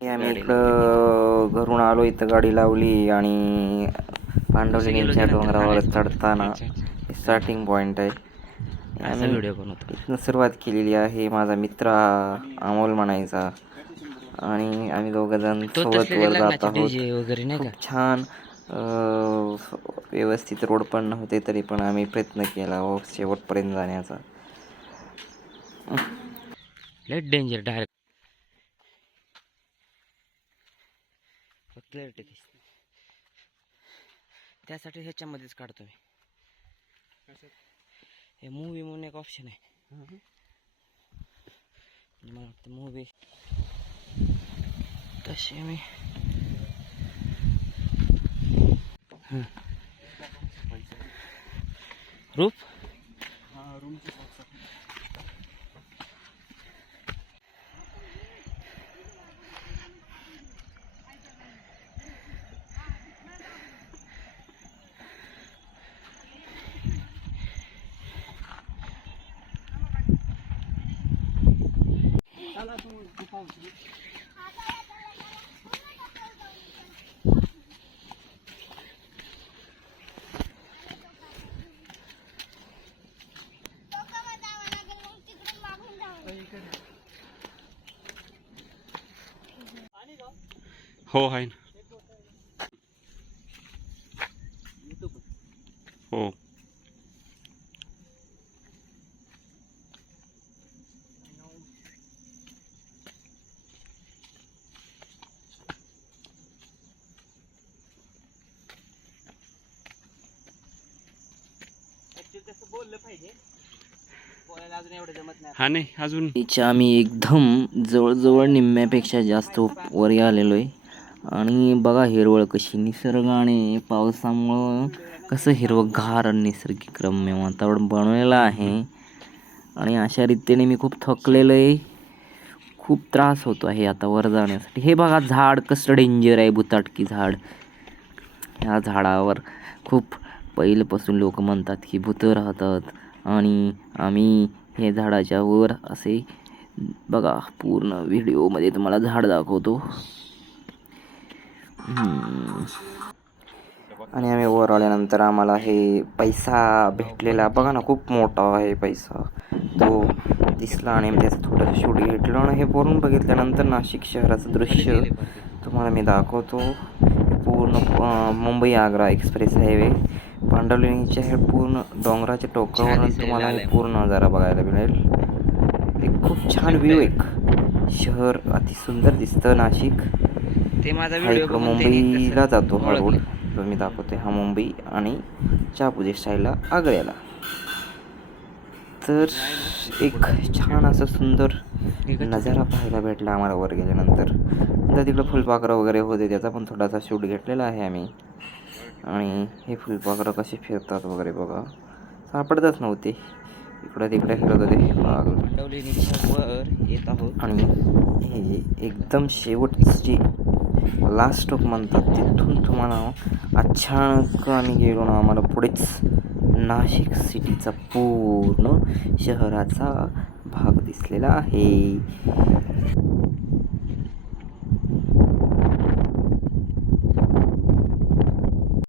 आम्ही इकडं घरून आलो, इथं गाडी लावली आणि पांडवलेणीच्या डोंगरावर चढताना स्टार्टिंग पॉइंट आहे. आम्ही इथनं सुरुवात केलेली आहे. माझा मित्र अमोल म्हणायचा आणि आम्ही दोघंजण सोबत वर जात आहोत. खूप छान व्यवस्थित रोड पण नव्हते, तरी पण आम्ही प्रयत्न केला शेवटपर्यंत जाण्याचा. लेट डेंजर डायरेक्ट क्लॅरिटी दिसते, त्यासाठी ह्याच्यामध्येच काढतो मी. हे मूवी म्हणून एक ऑप्शन आहे. मला वाटतं मूवी तसे मी रूप हो आहे ना. हो हा नाही अजून आम्ही एकदम जवळजवळ निम्म्यापेक्षा जास्त वर आलेलो आहे. आणि बघा हिरवळ कशी, निसर्गाने पावसामुळं कसं हिरवंगार नैसर्गिक रम्य वातावरण बनवलेलं आहे. आणि अशा रीतीने मी खूप थकलेलो आहे, खूप त्रास होतो आहे आता वर जाण्यासाठी. हे बघा झाड कसं डेंजर आहे, भुताटकी झाड. ह्या झाडावर खूप पहिल्यापासून लोक म्हणतात की भूतं राहतात. आणि आम्ही हे झाडाच्या वर असे बघा, पूर्ण व्हिडिओमध्ये तुम्हाला झाड दाखवतो. आणि आम्ही वर आल्यानंतर आम्हाला हे पैसा भेटलेला बघा ना, खूप मोठा आहे पैसा. तो दिसला आणि त्याचं थोडंसं शूट घेतलं आणि हे वरून बघितल्यानंतर नाशिक शहराचं दृश्य तुम्हाला मी दाखवतो. पूर्ण मुंबई आग्रा एक्सप्रेस हायवे पांडवलेणीच्या हे पूर्ण डोंगराच्या टोकावरून तुम्हाला हे पूर्ण नजारा बघायला मिळेल. एक खूप छान व्ह्यू, एक शहर अतिसुंदर दिसतं नाशिक. ते माझा हा इकडं मुंबईला जातो हा रोड जो मी दाखवतोय, हा मुंबई आणि चापुजे स्टाईलला आग्र्याला. तर एक छान असं सुंदर नजारा पाहायला भेटला आम्हाला वर गेल्यानंतर. तर तिकडं फुलपाखरं वगैरे होते, त्याचा पण थोडासा शूट घेतलेला आहे आम्ही. आणि हे फुलपाखरं कसे फिरतात वगैरे बघा, सापडतच नव्हते, इकडं तिकडे फिरत होते. येत आहोत आणि हे एकदम शेवटची लास्ट स्टॉप म्हणतात, तिथून तुम्हाला अचानक आम्ही गेलो ना, आम्हाला पुढेच नाशिक सिटीचा पूर्ण शहराचा भाग दिसलेला आहे.